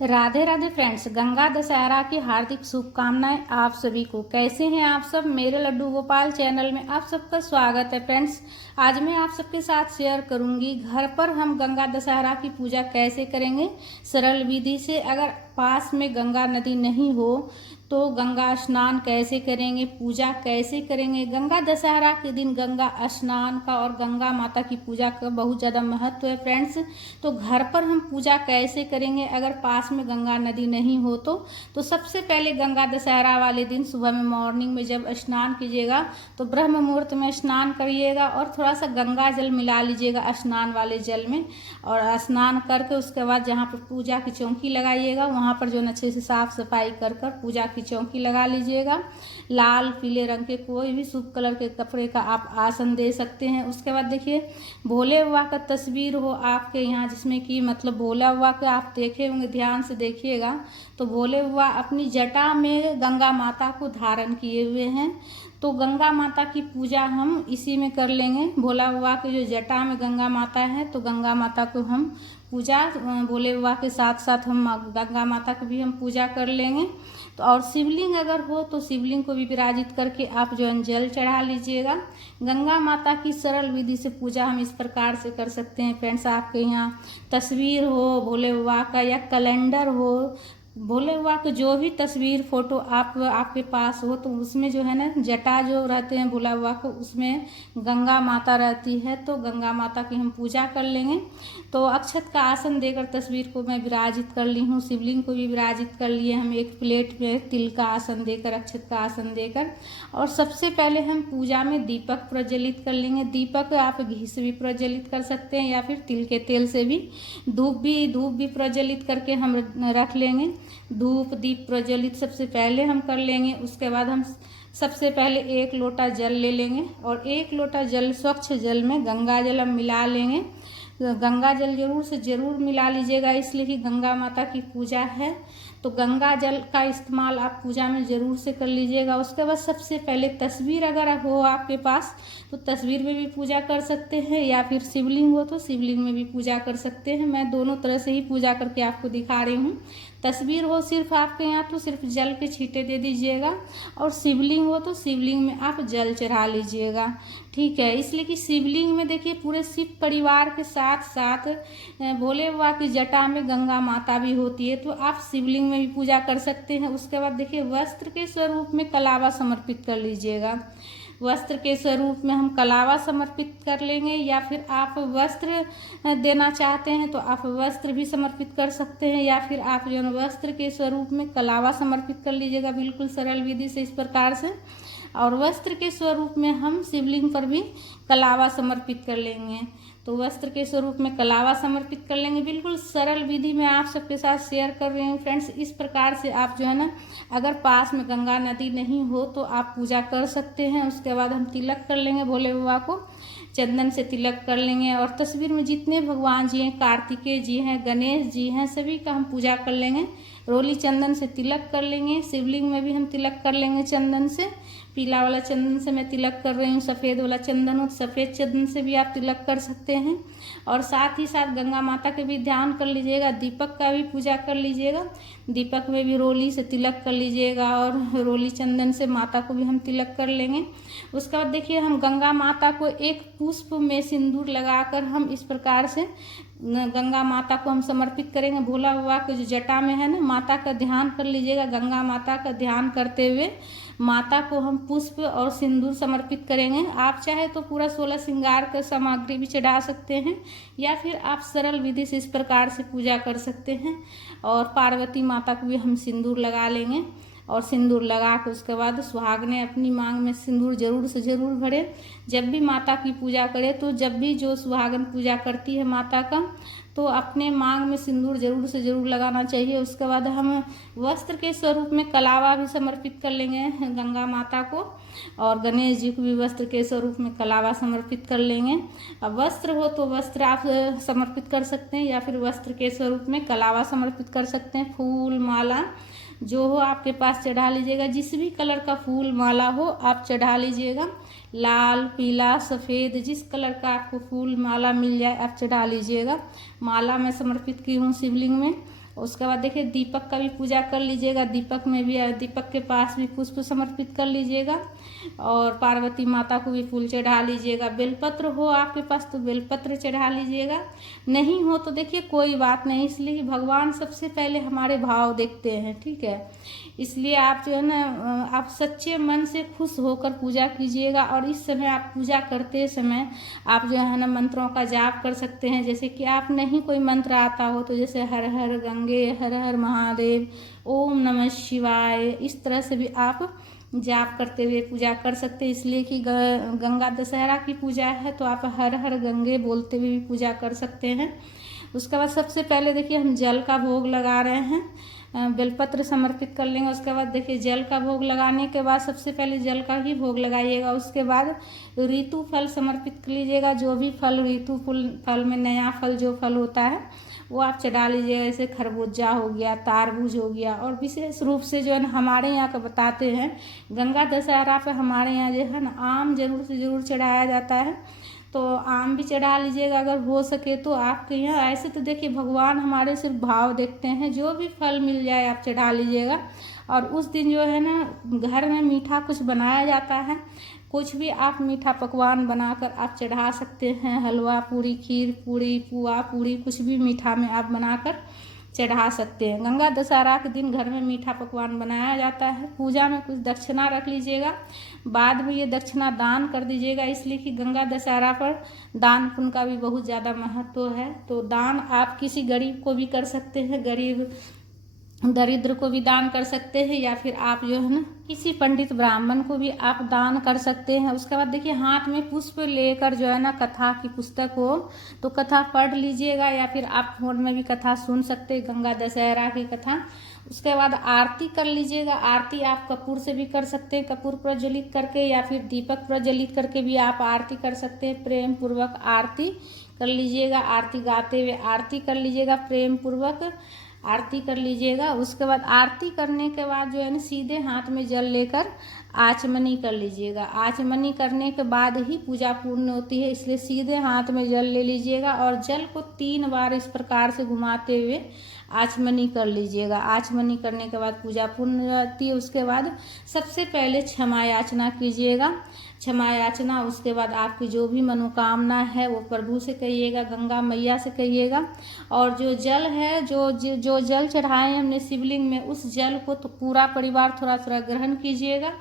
Radhe Radhe friends, Ganga Dussehra की हार्दिक शुभकामनाएं आप सभी को। कैसे हैं आप सब? मेरे लड्डू गोपाल चैनल में आप सबका स्वागत है फ्रेंड्स। आज मैं आप सबके साथ शेयर करूंगी घर पर हम गंगा दशहरा की पूजा कैसे करेंगे सरल विधि से। अगर पास में गंगा नदी नहीं हो तो गंगा स्नान कैसे करेंगे, पूजा कैसे करेंगे। गंगा दशहरा के दिन गंगा स्नान का और गंगा माता की पूजा का बहुत ज़्यादा महत्व है फ्रेंड्स। तो घर पर हम पूजा कैसे करेंगे अगर पास में गंगा नदी नहीं हो तो सबसे पहले गंगा दशहरा वाले दिन सुबह में मॉर्निंग में जब स्नान कीजिएगा तो ब्रह्म मुहूर्त में स्नान करिएगा और थोड़ा सा गंगा जल मिला लीजिएगा स्नान वाले जल में। और स्नान करके उसके बाद जहाँ पर पूजा की चौकी लगाइएगा वहाँ पर जो अच्छे से साफ सफाई कर पूजा की चौकी लगा लीजिएगा। लाल पीले रंग के कोई भी शुभ कलर के कपड़े का आप आसन दे सकते हैं। उसके बाद देखिए भोले बाबा का तस्वीर हो आपके यहाँ, जिसमें कि मतलब भोला बाबा के आप देखे होंगे, ध्यान से देखिएगा तो भोले बाबा अपनी जटा में गंगा माता को धारण किए हुए हैं। तो गंगा माता की पूजा हम इसी में कर लेंगे। भोला बाबा के जो जटा में गंगा माता है तो गंगा माता को हम पूजा भोले बाबा के साथ साथ हम गंगा माता की भी हम पूजा कर लेंगे। तो और शिवलिंग अगर हो तो शिवलिंग को भी विराजित करके आप जो जल चढ़ा लीजिएगा। गंगा माता की सरल विधि से पूजा हम इस प्रकार से कर सकते हैं फ्रेंड्स। आपके यहाँ तस्वीर हो भोले बाबा का या कैलेंडर हो, भोले बाबा के जो भी तस्वीर फोटो आपके पास हो तो उसमें जो है ना जटा जो रहते हैं भोला बाबा को, उसमें गंगा माता रहती है तो गंगा माता की हम पूजा कर लेंगे। तो अक्षत का आसन देकर तस्वीर को मैं विराजित कर ली हूँ, शिवलिंग को भी विराजित कर लिए हम एक प्लेट में तिल का आसन देकर, अक्षत का आसन देकर। और सबसे पहले हम पूजा में दीपक प्रज्वलित कर लेंगे। दीपक आप घी से भी प्रज्वलित कर सकते हैं या फिर तिल के तेल से भी। धूप भी प्रज्वलित करके हम रख लेंगे। धूप दीप प्रज्वलित सबसे पहले हम कर लेंगे। उसके बाद हम सबसे पहले 1 लोटा जल ले लेंगे और 1 लोटा जल स्वच्छ जल में गंगा जल हम मिला लेंगे। गंगा जल जरूर से ज़रूर मिला लीजिएगा, इसलिए कि गंगा माता की पूजा है तो गंगा जल का इस्तेमाल आप पूजा में ज़रूर से कर लीजिएगा। उसके बाद सबसे पहले तस्वीर अगर हो आपके पास तो तस्वीर में भी पूजा कर सकते हैं या फिर शिवलिंग हो तो शिवलिंग में भी पूजा कर सकते हैं। मैं दोनों तरह से ही पूजा करके आपको दिखा रही हूँ। तस्वीर हो सिर्फ आपके यहाँ तो सिर्फ जल के छींटे दे दीजिएगा और शिवलिंग हो तो शिवलिंग में आप जल चढ़ा लीजिएगा, ठीक है। इसलिए कि शिवलिंग में देखिए पूरे शिव परिवार के साथ साथ भोले बाबा की जटा में गंगा माता भी होती है तो आप शिवलिंग में भी पूजा कर सकते हैं। उसके बाद देखिए वस्त्र के स्वरूप में कलावा समर्पित कर लीजिएगा। वस्त्र के स्वरूप में हम कलावा समर्पित कर लेंगे या फिर आप वस्त्र देना चाहते हैं तो आप वस्त्र भी समर्पित कर सकते हैं या फिर आप जो वस्त्र के स्वरूप में कलावा समर्पित कर लीजिएगा, बिल्कुल सरल विधि से इस प्रकार से। और वस्त्र के स्वरूप में हम शिवलिंग पर भी कलावा समर्पित कर लेंगे। तो वस्त्र के स्वरूप में कलावा समर्पित कर लेंगे, बिल्कुल सरल विधि मैं आप सबके साथ शेयर कर रही हूँ फ्रेंड्स। इस प्रकार से आप जो है ना अगर पास में गंगा नदी नहीं हो तो आप पूजा कर सकते हैं। उसके बाद हम तिलक कर लेंगे भोले बाबा को, चंदन से तिलक कर लेंगे। और तस्वीर में जितने भगवान जी हैं, कार्तिकेय जी हैं, गणेश जी हैं, सभी का हम पूजा कर लेंगे। रोली चंदन से तिलक कर लेंगे। शिवलिंग में भी हम तिलक कर लेंगे चंदन से। पीला वाला चंदन से मैं तिलक कर रही हूँ, सफ़ेद वाला चंदन हो सफ़ेद चंदन से भी आप तिलक कर सकते हैं। और साथ ही साथ गंगा माता के भी ध्यान कर लीजिएगा, दीपक का भी पूजा कर लीजिएगा। दीपक में भी रोली से तिलक कर लीजिएगा और रोली चंदन से माता को भी हम तिलक कर लेंगे। उसके बाद देखिए हम गंगा माता को एक पुष्प में सिंदूर लगाकर हम इस प्रकार से गंगा माता को हम समर्पित करेंगे। भोला बाबा के जो जटा में है ना माता का ध्यान कर लीजिएगा। गंगा माता का ध्यान करते हुए माता को हम पुष्प और सिंदूर समर्पित करेंगे। आप चाहे तो पूरा 16 श्रृंगार का सामग्री भी चढ़ा सकते हैं या फिर आप सरल विधि से इस प्रकार से पूजा कर सकते हैं। और पार्वती माता को भी हम सिंदूर लगा लेंगे और सिंदूर लगा के उसके बाद सुहागने अपनी मांग में सिंदूर जरूर से ज़रूर भरे। जब भी माता की पूजा करे तो जब भी जो सुहागन पूजा करती है माता का तो अपने मांग में सिंदूर जरूर से ज़रूर लगाना चाहिए। उसके बाद हम वस्त्र के स्वरूप में कलावा भी समर्पित कर लेंगे गंगा माता को और गणेश जी को भी वस्त्र के स्वरूप में कलावा समर्पित कर लेंगे। अब वस्त्र हो तो वस्त्र आप समर्पित कर सकते हैं या फिर वस्त्र के स्वरूप में कलावा समर्पित कर सकते हैं। फूल माला जो हो आपके पास चढ़ा लीजिएगा, जिस भी कलर का फूल माला हो आप चढ़ा लीजिएगा। लाल पीला सफ़ेद जिस कलर का आपको फूल माला मिल जाए आप चढ़ा लीजिएगा। माला मैं समर्पित की हूँ शिवलिंग में उसके बाद देखिए दीपक का भी पूजा कर लीजिएगा, दीपक में भी दीपक के पास भी पुष्प समर्पित कर लीजिएगा और पार्वती माता को भी फूल चढ़ा लीजिएगा। बेलपत्र हो आपके पास तो बेलपत्र चढ़ा लीजिएगा, नहीं हो तो देखिए कोई बात नहीं, इसलिए भगवान सबसे पहले हमारे भाव देखते हैं, ठीक है। इसलिए आप जो है ना आप सच्चे मन से खुश होकर पूजा कीजिएगा। और इस समय आप पूजा करते समय आप जो है ना मंत्रों का जाप कर सकते हैं। जैसे कि आप नहीं कोई मंत्र आता हो तो जैसे हर हर गंगे, हर हर महादेव, ओम नमः शिवाय, इस तरह से भी आप जाप करते हुए पूजा कर सकते हैं। इसलिए कि गंगा दशहरा की पूजा है तो आप हर हर गंगे बोलते हुए भी पूजा कर सकते हैं। उसके बाद सबसे पहले देखिए हम जल का भोग लगा रहे हैं, बेलपत्र समर्पित कर लेंगे। उसके बाद देखिए जल का भोग लगाने के बाद सबसे पहले जल का ही भोग लगाइएगा। उसके बाद ऋतु फल समर्पित कर लीजिएगा, जो भी फल ऋतु फल में नया फल जो फल होता है वो आप चढ़ा लीजिएगा। जैसे खरबूजा हो गया, तारबूज हो गया। और विशेष रूप से जो है ना हमारे यहाँ का बताते हैं गंगा दशहरा पे हमारे यहाँ जो है ना आम जरूर से ज़रूर चढ़ाया जाता है, तो आम भी चढ़ा लीजिएगा अगर हो सके तो आपके यहाँ। ऐसे तो देखिए भगवान हमारे सिर्फ भाव देखते हैं, जो भी फल मिल जाए आप चढ़ा लीजिएगा। और उस दिन जो है ना घर में मीठा कुछ बनाया जाता है, कुछ भी आप मीठा पकवान बनाकर आप चढ़ा सकते हैं। हलवा पूरी, खीर पूरी, पुआ पूरी, कुछ भी मीठा में आप बनाकर चढ़ा सकते हैं। गंगा दशहरा के दिन घर में मीठा पकवान बनाया जाता है। पूजा में कुछ दक्षिणा रख लीजिएगा, बाद में ये दक्षिणा दान कर दीजिएगा। इसलिए कि गंगा दशहरा पर दान पुण्य का भी बहुत ज़्यादा महत्व है। तो दान आप किसी गरीब को भी कर सकते हैं, गरीब दरिद्र को भी दान कर सकते हैं, या फिर आप जो है ना किसी पंडित ब्राह्मण को भी आप दान कर सकते हैं। उसके बाद देखिए हाथ में पुष्प लेकर जो है ना कथा की पुस्तक हो तो कथा पढ़ लीजिएगा, या फिर आप फोन में भी कथा सुन सकते हैं गंगा दशहरा की कथा। उसके बाद आरती कर लीजिएगा। आरती आप कपूर से भी कर सकते हैं, कपूर प्रज्वलित करके, या फिर दीपक प्रज्वलित करके भी आप आरती कर सकते हैं। प्रेम पूर्वक आरती कर लीजिएगा, आरती गाते हुए आरती कर लीजिएगा, प्रेम पूर्वक आरती कर लीजिएगा। उसके बाद आरती करने के बाद जो है ना सीधे हाथ में जल लेकर आचमनी कर लीजिएगा। आचमनी करने के बाद ही पूजा पूर्ण होती है, इसलिए सीधे हाथ में जल ले लीजिएगा और जल को 3 बार इस प्रकार से घुमाते हुए आचमनी कर लीजिएगा। आचमनी करने के बाद पूजा पूर्ण हो जाती है। उसके बाद सबसे पहले क्षमा याचना कीजिएगा, क्षमा याचना। उसके बाद आपकी जो भी मनोकामना है वो प्रभु से कहिएगा, गंगा मैया से कहिएगा। और जो जल है, जो जल चढ़ाए हमने शिवलिंग में, उस जल को तो पूरा परिवार थोड़ा थोड़ा ग्रहण कीजिएगा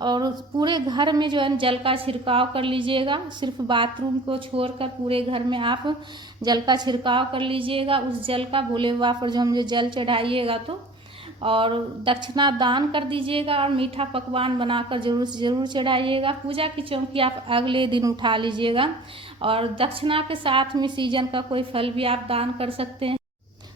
और पूरे घर में जो है जल का छिड़काव कर लीजिएगा। सिर्फ बाथरूम को छोड़कर पूरे घर में आप जल का छिड़काव कर लीजिएगा। उस जल का भोले बाबा पर जो हम जो जल चढ़ाइएगा तो, और दक्षिणा दान कर दीजिएगा और मीठा पकवान बनाकर जरूर से ज़रूर चढ़ाइएगा। पूजा की चौकी आप अगले दिन उठा लीजिएगा और दक्षिणा के साथ में सीजन का कोई फल भी आप दान कर सकते हैं।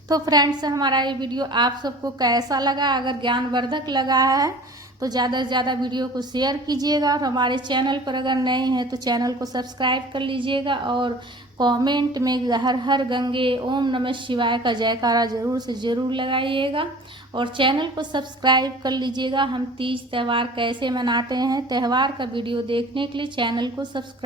तो फ्रेंड्स हमारा ये वीडियो आप सबको कैसा लगा? अगर ज्ञानवर्धक लगा है तो ज़्यादा से ज़्यादा वीडियो को शेयर कीजिएगा और हमारे चैनल पर अगर नए हैं तो चैनल को सब्सक्राइब कर लीजिएगा और कमेंट में हर हर गंगे, ओम नमः शिवाय का जयकारा ज़रूर से ज़रूर लगाइएगा और चैनल को सब्सक्राइब कर लीजिएगा। हम तीज त्यौहार कैसे मनाते हैं, त्यौहार का वीडियो देखने के लिए चैनल को सब्सक्राइब